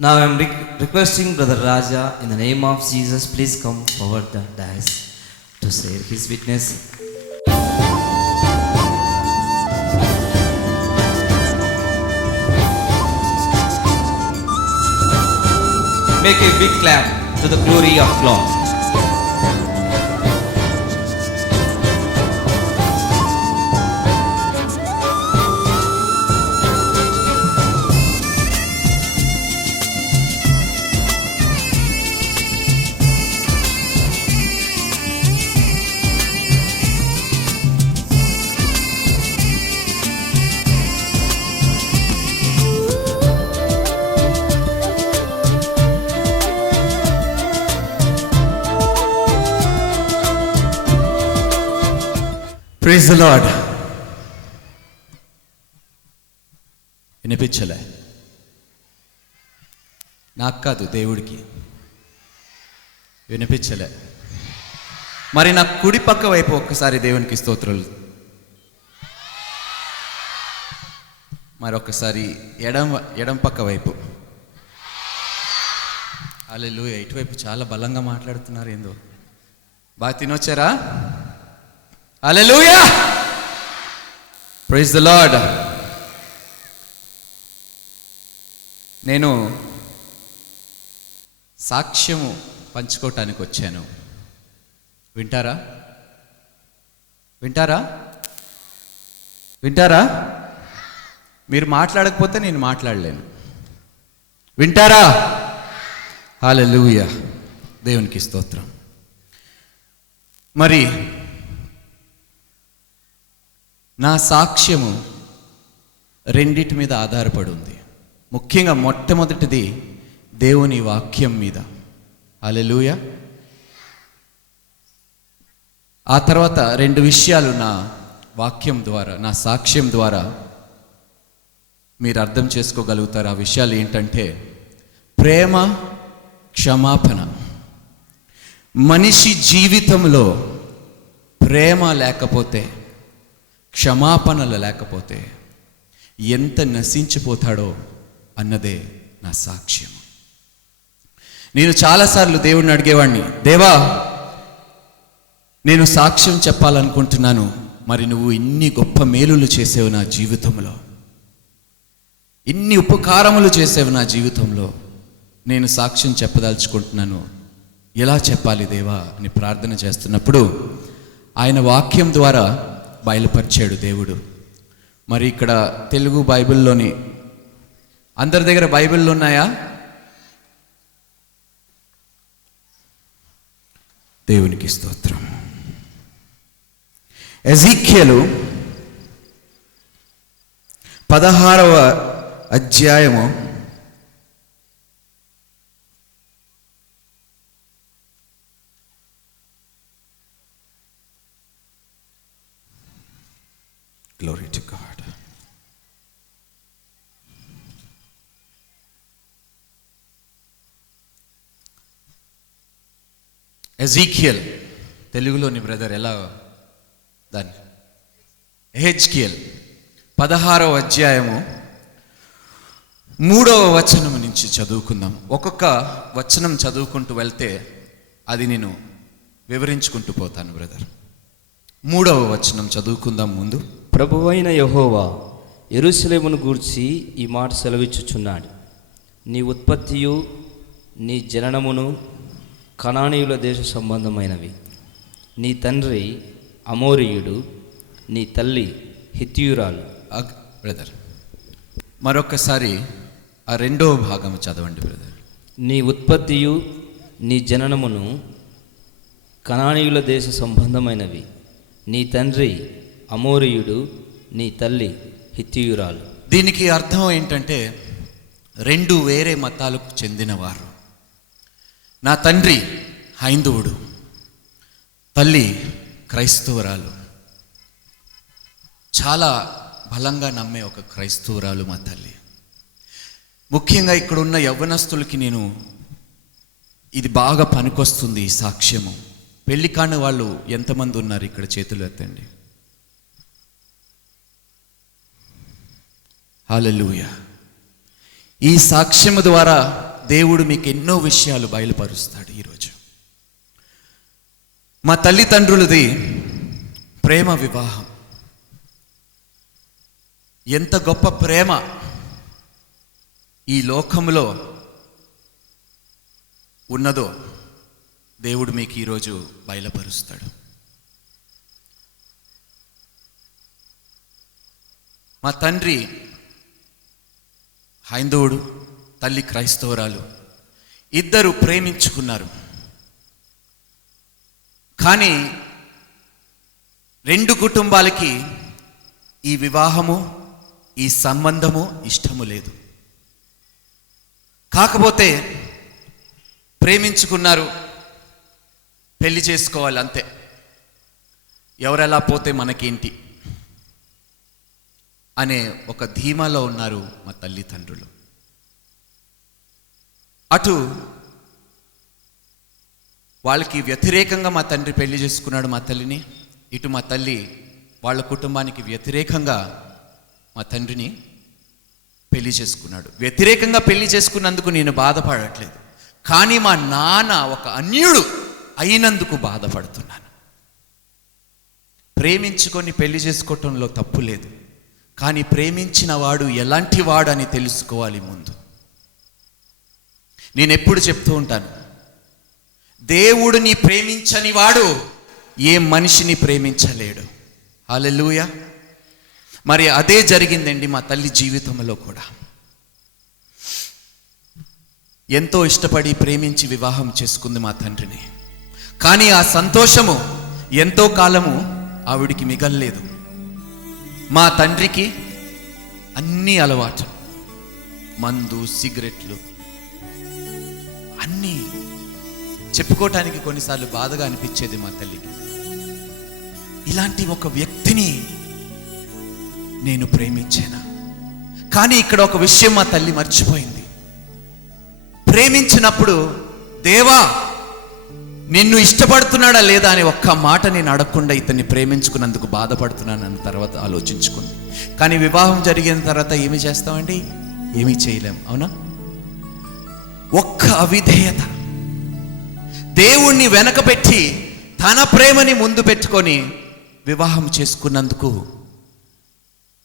Now I am requesting Brother Raja, in the name of Jesus, please come forward the dais to share his witness. Make a big clap to the glory of God. Praise the lord. వినిపించలే? నాకు కాదు, దేవుడికి వినిపించలే. మరి నా కుడి పక్క వైపు ఒక్కసారి దేవునికి స్తోత్రాలు, మరొకసారి ఎడం పక్క వైపు. హల్లెలూయా. ఇటువైపు చాలా బలంగా మాట్లాడుతున్నారు, ఏందో బాగా తినొచ్చారా? హల్లెలూయా, ప్రైజ్ ది లార్డ్. నేను సాక్ష్యము పంచుకోవటానికి వచ్చాను. వింటారా? వింటారా? వింటారా? మీరు మాట్లాడకపోతే నేను మాట్లాడలేను. వింటారా? హల్లెలూయా, దేవునికి స్తోత్రం. మరి నా సాక్ష్యము రెండిటి మీద ఆధారపడి ఉంది. ముఖ్యంగా మొట్టమొదటిది దేవుని వాక్యం మీద. హల్లెలూయా. ఆ తర్వాత రెండు విషయాలు నా వాక్యం ద్వారా, నా సాక్ష్యం ద్వారా మీరు అర్థం చేసుకోగలుగుతారు. ఆ విషయాలు ఏంటంటే ప్రేమ, క్షమాపణ. మనిషి జీవితంలో ప్రేమ లేకపోతే, క్షమాపణలు లేకపోతే ఎంత నశించిపోతాడో అన్నదే నా సాక్ష్యం. నేను చాలాసార్లు దేవుడిని అడిగేవాడిని, దేవా నేను సాక్ష్యం చెప్పాలనుకుంటున్నాను, మరి నువ్వు ఇన్ని గొప్ప మేలులు చేసేవు నా జీవితంలో, ఇన్ని ఉపకారములు చేసేవు నా జీవితంలో, నేను సాక్ష్యం చెప్పదలుచుకుంటున్నాను, ఎలా చెప్పాలి దేవా అని ప్రార్థన చేస్తున్నప్పుడు ఆయన వాక్యం ద్వారా బయలుపరిచాడు దేవుడు. మరి ఇక్కడ తెలుగు బైబిల్లోని, అందరి దగ్గర బైబిళ్ళు ఉన్నాయా? దేవునికి స్తోత్రం. ఎజెకియలు 16వ అధ్యాయము 'Glory to God'. ఎజెకియల్ తెలుగులోని బ్రదర్ ఎలా దాన్ని? ఎహెజ్కియల్ 16వ అధ్యాయము 3వ వచనం నుంచి చదువుకుందాం. ఒక్కొక్క వచనం చదువుకుంటూ వెళ్తే అది నేను వివరించుకుంటూ పోతాను బ్రదర్. 3వ వచనం చదువుకుందాం ముందు. ప్రభువైన యెహోవా యెరూషలేమును గూర్చి ఈ మాట సెలవిచ్చుచున్నాడు. నీ ఉత్పత్తియు నీ జననమును కనానీయుల దేశ సంబంధమైనవి. నీ తండ్రి అమోరీయుడు, నీ తల్లి హిత్తీయురాలు. బ్రదర్ మరొకసారి ఆ రెండవ భాగం చదవండి బ్రదర్. నీ ఉత్పత్తియు నీ జననమును కనానీయుల దేశ సంబంధమైనవి. నీ తండ్రి అమోరీయుడు, నీ తల్లి హిత్తీయురాలు. దీనికి అర్థం ఏంటంటే రెండు వేరే మతాలకు చెందినవారు. నా తండ్రి హైందవుడు, తల్లి క్రైస్తవురాలు. చాలా బలంగా నమ్మే ఒక క్రైస్తవురాలు మా తల్లి. ముఖ్యంగా ఇక్కడున్న యవ్వనస్తులకి నేను ఇది బాగా పనికొస్తుంది ఈ సాక్ష్యము. పెళ్లి కాని వాళ్ళు ఎంతమంది ఉన్నారు ఇక్కడ? చేతులు ఎత్తండి. హల్లెలూయా. ఈ సాక్ష్యము ద్వారా దేవుడు మీకు ఎన్నో విషయాలు బయలుపరుస్తాడు ఈరోజు. మా తల్లిదండ్రులది ప్రేమ వివాహం. ఎంత గొప్ప ప్రేమ ఈ లోకంలో ఉన్నదో దేవుడు మీకు ఈరోజు బయలుపరుస్తాడు. మా తండ్రి హైందవుడు, తల్లి క్రైస్తవురాలు. ఇద్దరు ప్రేమించుకున్నారు. కానీ రెండు కుటుంబాలకి ఈ వివాహము, ఈ సంబంధము ఇష్టము లేదు. కాకపోతే ప్రేమించుకున్నారు, పెళ్లి చేసుకోవాలి అంతే. ఎవరెలా పోతే మనకేంటి అనే ఒక ధీమాలో ఉన్నారు మా తల్లిదండ్రులు. అటు వాళ్ళకి వ్యతిరేకంగా మా తండ్రి పెళ్లి చేసుకున్నాడు మా తల్లిని. ఇటు మా తల్లి వాళ్ళ కుటుంబానికి వ్యతిరేకంగా మా తండ్రిని పెళ్లి చేసుకున్నాడు. వ్యతిరేకంగా పెళ్లి చేసుకున్నందుకు నేను బాధపడట్లేదు, కానీ మా నాన్న ఒక అన్యుడు అయినందుకు బాధపడుతున్నాను. ప్రేమించుకొని పెళ్లి చేసుకోవటంలో తప్పు లేదు, కానీ ప్రేమించిన వాడు ఎలాంటి వాడు అని తెలుసుకోవాలి ముందు. నేను ఎప్పుడు చెప్తూ ఉంటాను, దేవుడిని ప్రేమించని వాడు ఏ మనిషిని ప్రేమించలేడు. హల్లెలూయా. మరి అదే జరిగిందండి మా తల్లి జీవితంలో కూడా. ఎంతో ఇష్టపడి ప్రేమించి వివాహం చేసుకుంది మా తండ్రిని. కానీ ఆ సంతోషము ఎంతో కాలము ఆవిడికి మిగల్లేదు. మా తండ్రికి అన్ని అలవాటు, మందు, సిగరెట్లు, అన్నీ చెప్పుకోవటానికి కొన్నిసార్లు బాధగా అనిపించేది మా తల్లికి. ఇలాంటి ఒక వ్యక్తిని నేను ప్రేమించాను. కానీ ఇక్కడ ఒక విషయం మా తల్లి మర్చిపోయింది. ప్రేమించినప్పుడు దేవా నిన్ను ఇష్టపడుతున్నాడా లేదా అని ఒక్క మాట నేను అడగకుండా ఇతన్ని ప్రేమించుకున్నందుకు బాధపడుతున్నాను అన్న తర్వాత ఆలోచించుకుంది. కానీ వివాహం జరిగిన తర్వాత ఏమి చేస్తామండి? ఏమీ చేయలేం, అవునా? ఒక్క అవిధేయత, దేవుణ్ణి వెనక పెట్టి తన ప్రేమని ముందు పెట్టుకొని వివాహం చేసుకున్నందుకు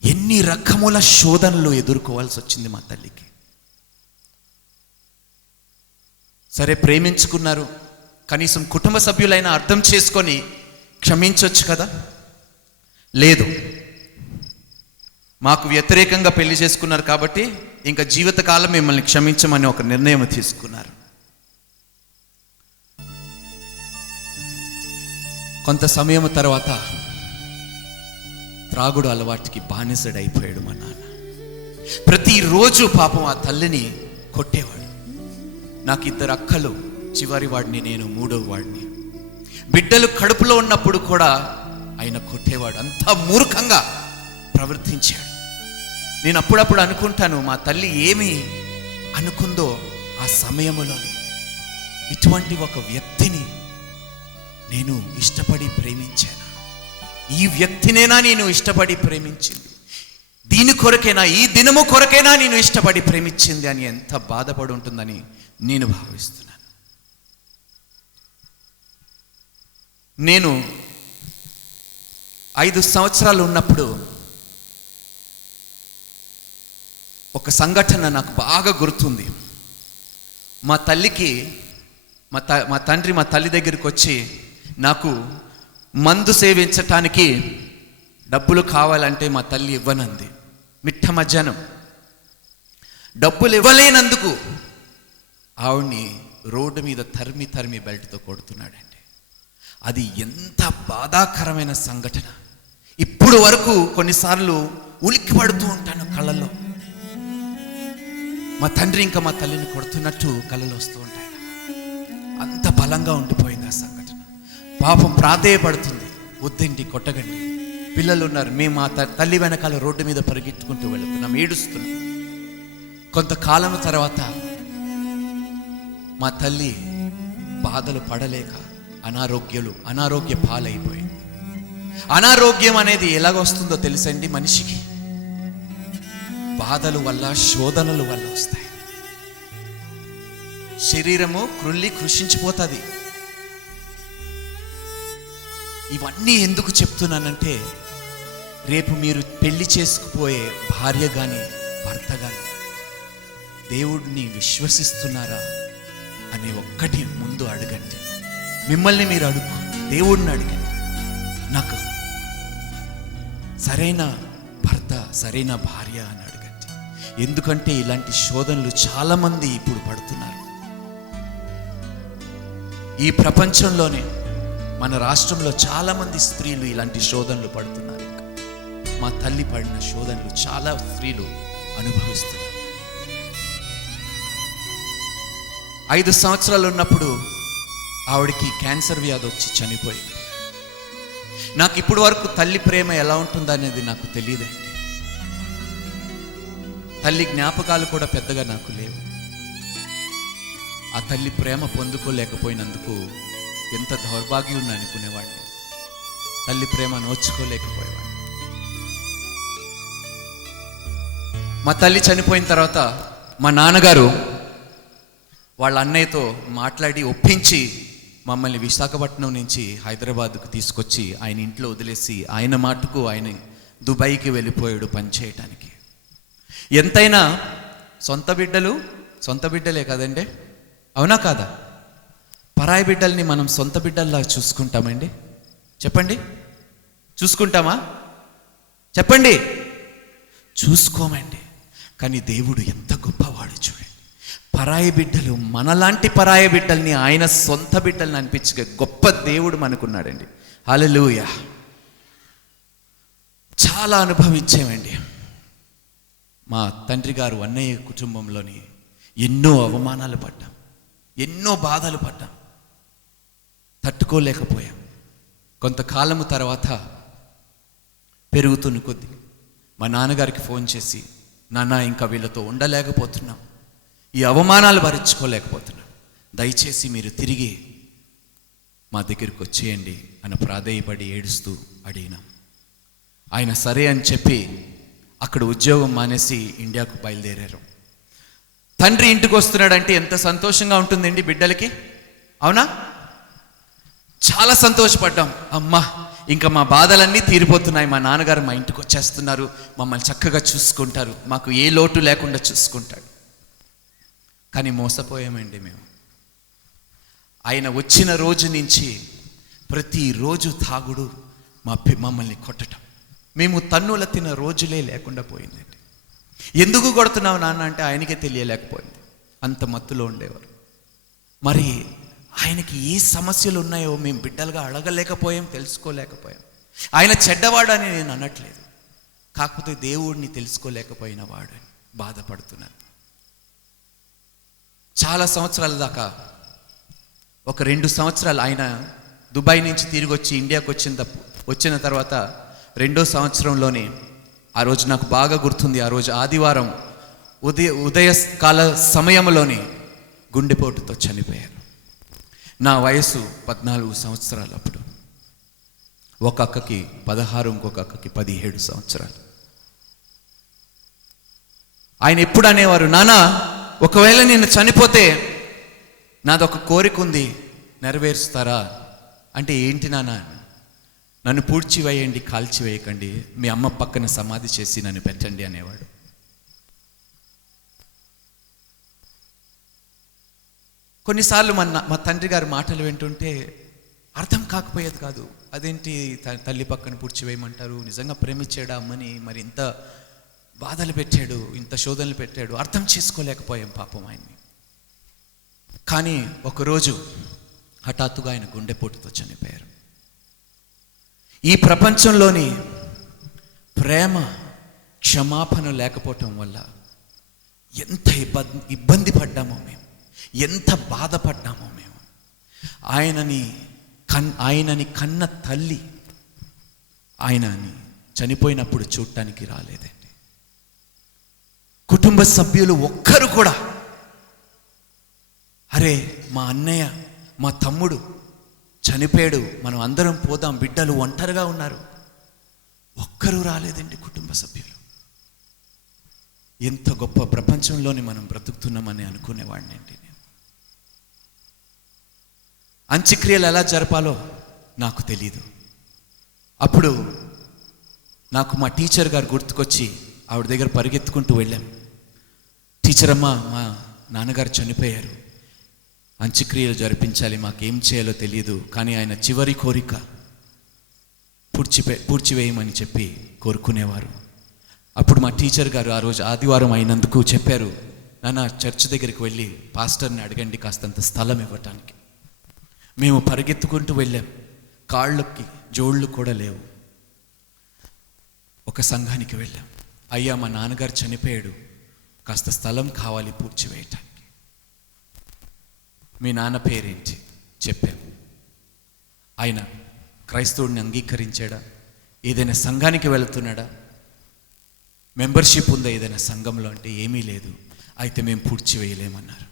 ఎన్ని రకముల శోధనలు ఎదుర్కోవాల్సి వచ్చింది మా తల్లికి. సరే, ప్రేమించుకున్నారు, కనీసం కుటుంబ సభ్యులైనా అర్థం చేసుకొని క్షమించవచ్చు కదా? లేదు, మాకు వ్యతిరేకంగా పెళ్లి చేసుకున్నారు కాబట్టి ఇంకా జీవితకాలం మిమ్మల్ని క్షమించమని ఒక నిర్ణయం తీసుకున్నారు. కొంత సమయం తర్వాత త్రాగుడు అలవాటుకి బానిసడైపోయాడు మా నాన్న. ప్రతిరోజు పాపం ఆ తల్లిని కొట్టేవాడు. నాకు ఇద్దరు అక్కలు, చివరి వాడిని నేను, మూడవ వాడిని. బిడ్డలు కడుపులో ఉన్నప్పుడు కూడా ఆయన కొట్టేవాడు. అంత మూర్ఖంగా ప్రవర్తించాడు. నేను అప్పుడప్పుడు అనుకుంటాను, మా తల్లి ఏమి అనుకుందో ఆ సమయంలోని. ఇటువంటి ఒక వ్యక్తిని నేను ఇష్టపడి ప్రేమించాను. ఈ వ్యక్తినేనా నేను ఇష్టపడి ప్రేమించింది? దీని కొరకేనా, ఈ దినము కొరకేనా నేను ఇష్టపడి ప్రేమించింది అని ఎంత బాధపడి ఉంటుందని నేను భావిస్తున్నాను. నేను 5 సంవత్సరాలు ఉన్నప్పుడు ఒక సంఘటన నాకు బాగా గుర్తుంది. మా తల్లికి మా తండ్రి మా తల్లి దగ్గరికి వచ్చి, నాకు మందు సేవించటానికి డబ్బులు కావాలంటే మా తల్లి ఇవ్వనంది. మిట్ట మధ్యాహ్నం డబ్బులు ఇవ్వలేనందుకు ఆవిడ్ని రోడ్డు మీద తరిమి బెల్ట్తో కొడుతున్నాడండి. అది ఎంత బాధాకరమైన సంఘటన. ఇప్పుడు వరకు కొన్నిసార్లు ఉలిక్కి పడుతూ ఉంటాను కళ్ళల్లో. మా తండ్రి ఇంకా మా తల్లిని కొడుతున్నట్టు కళ్ళలు వస్తూ ఉంటాయి. అంత బలంగా ఉండిపోయింది ఆ సంఘటన. పాపం ప్రాధేయపడుతుంది, వద్దండి కొట్టగండి, పిల్లలు ఉన్నారు, మేము మా తల్లి వెనకాల రోడ్డు మీద పరిగెత్తుకుంటూ వెళుతున్నాం, ఏడుస్తున్నాం. కొంతకాలం తర్వాత మా తల్లి బాధలు పడలేక అనారోగ్య పాలైపోయింది. అనారోగ్యం అనేది ఎలాగొస్తుందో తెలుసండి మనిషికి? బాధల వల్ల, శోధనల వల్ల వస్తాయి. శరీరము క్రుల్లి కృషించిపోతుంది. ఇవన్నీ ఎందుకు చెప్తున్నానంటే, రేపు మీరు పెళ్లి చేసుకుపోయే భార్య కానీ భర్త కానీ దేవుడిని విశ్వసిస్తున్నారా అనే ఒక్కటి ముందు అడగండి. మిమ్మల్ని మీరు దేవుడిని అడగండి, నాకు సరైన భర్త సరైన భార్య అని అడగండి. ఎందుకంటే ఇలాంటి శోధనలు చాలామంది ఇప్పుడు పడుతున్నారు. ఈ ప్రపంచంలోనే మన రాష్ట్రంలో చాలామంది స్త్రీలు ఇలాంటి శోధనలు పడుతున్నారు. మా తల్లి పడిన శోధనలు చాలా స్త్రీలు అనుభవిస్తున్నారు. 5 సంవత్సరాలు ఉన్నప్పుడు ఆవిడకి క్యాన్సర్ వ్యాధి వచ్చి చనిపోయింది. నాకు ఇప్పటి వరకు తల్లి ప్రేమ ఎలా ఉంటుందనేది నాకు తెలియదండి. తల్లి జ్ఞాపకాలు కూడా పెద్దగా నాకు లేవు. ఆ తల్లి ప్రేమ పొందుకోలేకపోయినందుకు ఎంత దౌర్భాగ్యం అనుకునేవాడిని. తల్లి ప్రేమ నోచుకోలేకపోయేవాడిని. మా తల్లి చనిపోయిన తర్వాత మా నాన్నగారు వాళ్ళ అన్నయ్యతో మాట్లాడి ఒప్పించి మమ్మల్ని విశాఖపట్నం నుంచి హైదరాబాద్కు తీసుకొచ్చి ఆయన ఇంట్లో వదిలేసి ఆయన మాటకు ఆయన దుబాయ్కి వెళ్ళిపోయాడు పనిచేయటానికి. ఎంతైనా సొంత బిడ్డలే కదండి, అవునా కాదా? పరాయి బిడ్డల్ని మనం సొంత బిడ్డల్లా చూసుకుంటామండి? చెప్పండి, చూసుకుంటామా? చెప్పండి, చూసుకోమండి. కానీ దేవుడు ఎంత గొప్పవాడు చూడండి. పరాయి బిడ్డలు, మనలాంటి పరాయి బిడ్డల్ని ఆయన సొంత బిడ్డల్ని అనిపించే గొప్ప దేవుడు మనకున్నాడండి. హల్లెలూయా. చాలా అనుభవించామండి. మా తండ్రి గారు అన్నయ్య కుటుంబంలోని ఎన్నో అవమానాలు పడ్డాం, ఎన్నో బాధలు పడ్డాం, తట్టుకోలేకపోయాం. కొంతకాలము తర్వాత పెరుగుతున్న కొద్దీ మా నాన్నగారికి ఫోన్ చేసి, నాన్న ఇంకా వీళ్ళతో ఉండలేకపోతున్నాం, ఈ అవమానాలు భరించుకోలేకపోతున్నాం, దయచేసి మీరు తిరిగి మా దగ్గరికి వచ్చేయండి అని ప్రాధేయపడి ఏడుస్తూ అడిగినాం. ఆయన సరే అని చెప్పి అక్కడ ఉద్యోగం మానేసి ఇండియాకు బయలుదేరారు. తండ్రి ఇంటికి వస్తున్నాడంటే ఎంత సంతోషంగా ఉంటుందండి బిడ్డలకి, అవునా? చాలా సంతోషపడ్డాం. అమ్మా, ఇంకా మా బాధలన్నీ తీరిపోతున్నాయి, మా నాన్నగారు మా ఇంటికి వచ్చేస్తున్నారు, మమ్మల్ని చక్కగా చూసుకుంటారు, మాకు ఏ లోటు లేకుండా చూసుకుంటాడు. కానీ మోసపోయామండి మేము. ఆయన వచ్చిన రోజు నుంచి ప్రతిరోజు తాగుడు, మమ్మల్ని కొట్టడం, మేము తన్నుల తిన్న రోజులే లేకుండా పోయిందండి. ఎందుకు కొడుతున్నావు నాన్న అంటే ఆయనకే తెలియలేకపోయింది, అంత మత్తులో ఉండేవారు. మరి ఆయనకి ఏ సమస్యలు ఉన్నాయో మేము బిడ్డలుగా అడగలేకపోయాం, తెలుసుకోలేకపోయాం. ఆయన చెడ్డవాడు అని నేను అనట్లేదు, కాకపోతే దేవుడిని తెలుసుకోలేకపోయిన వాడు అని బాధపడుతున్నాను. చాలా సంవత్సరాల దాకా, ఒక 2 సంవత్సరాలు ఆయన దుబాయ్ నుంచి తిరిగి వచ్చి ఇండియాకు వచ్చిన తర్వాత 2వ సంవత్సరంలోనే, ఆ రోజు నాకు బాగా గుర్తుంది, ఆ రోజు ఆదివారం ఉదయకాల సమయంలోనే గుండెపోటుతో చనిపోయారు. నా వయసు 14 సంవత్సరాలు అప్పుడు. ఒక అక్కకి 16, ఇంకొక అక్కకి 17 సంవత్సరాలు. ఆయన ఎప్పుడు అనేవారు, నాన్న ఒకవేళ నేను చనిపోతే నాదొక కోరిక ఉంది, నెరవేరుస్తారా అంటే, ఏంటి నాన్న? నన్ను పూడ్చివేయండి, కాల్చివేయకండి, మీ అమ్మ పక్కన సమాధి చేసి నన్ను పెట్టండి అనేవాడు. కొన్నిసార్లు మా తండ్రి గారి మాటలు వింటుంటే అర్థం కాకపోయేది కాదు. అదేంటి తల్లి పక్కన పూడ్చివేయమంటారు, నిజంగా ప్రేమించాడా అమ్మని, మరి ఇంత బాధలు పెట్టాడు, ఇంత శోధనలు పెట్టాడు, అర్థం చేసుకోలేకపోయాం పాపం ఆయన్ని. కానీ ఒకరోజు హఠాత్తుగా ఆయన గుండెపోటుతో చనిపోయారు. ఈ ప్రపంచంలోని ప్రేమ, క్షమాపణ లేకపోవటం వల్ల ఎంత ఇబ్బంది పడ్డామో మేము, ఎంత బాధపడ్డామో మేము. ఆయనని కన్న తల్లి ఆయనని చనిపోయినప్పుడు చూడటానికి రాలేదండి. కుటుంబ సభ్యులు ఒక్కరు కూడా, అరే మా అన్నయ్య, మా తమ్ముడు చనిపోయాడు, మనం అందరం పోదాం, బిడ్డలు ఒంటరిగా ఉన్నారు, ఒక్కరూ రాలేదండి కుటుంబ సభ్యులు. ఎంత గొప్ప ప్రపంచంలోని మనం బ్రతుకుతున్నామని అనుకునేవాడిని అండి నేను. అంత్యక్రియలు ఎలా జరపాలో నాకు తెలీదు. అప్పుడు నాకు మా టీచర్ గారు గుర్తుకొచ్చి ఆవిడ దగ్గర పరిగెత్తుకుంటూ వెళ్ళాం. టీచర్ అమ్మ, మా నాన్నగారు చనిపోయారు, అంత్యక్రియలు జరిపించాలి, మాకేం చేయాలో తెలియదు, కానీ ఆయన చివరి కోరిక పూడ్చివేయమని చెప్పి కోరుకునేవారు. అప్పుడు మా టీచర్ గారు ఆ రోజు ఆదివారం అయినందుకు చెప్పారు, నాన్న చర్చ్ దగ్గరికి వెళ్ళి పాస్టర్ని అడగండి కాస్తంత స్థలం ఇవ్వటానికి. మేము పరిగెత్తుకుంటూ వెళ్ళాం. కాళ్ళకి జోళ్ళు కూడా లేవు. ఒక సంఘానికి వెళ్ళాం. అయ్యా, మా నాన్నగారు చనిపోయాడు, కాస్త స్థలం కావాలి పూడ్చివేయటానికి. మీ నాన్న పేరేంటి చెప్పాం. ఆయన క్రైస్తవుడిని అంగీకరించాడా? ఏదైనా సంఘానికి వెళుతున్నాడా? మెంబర్షిప్ ఉందా ఏదైనా సంఘంలో అంటే ఏమీ లేదు. అయితే మేము పూడ్చివేయలేమన్నారు.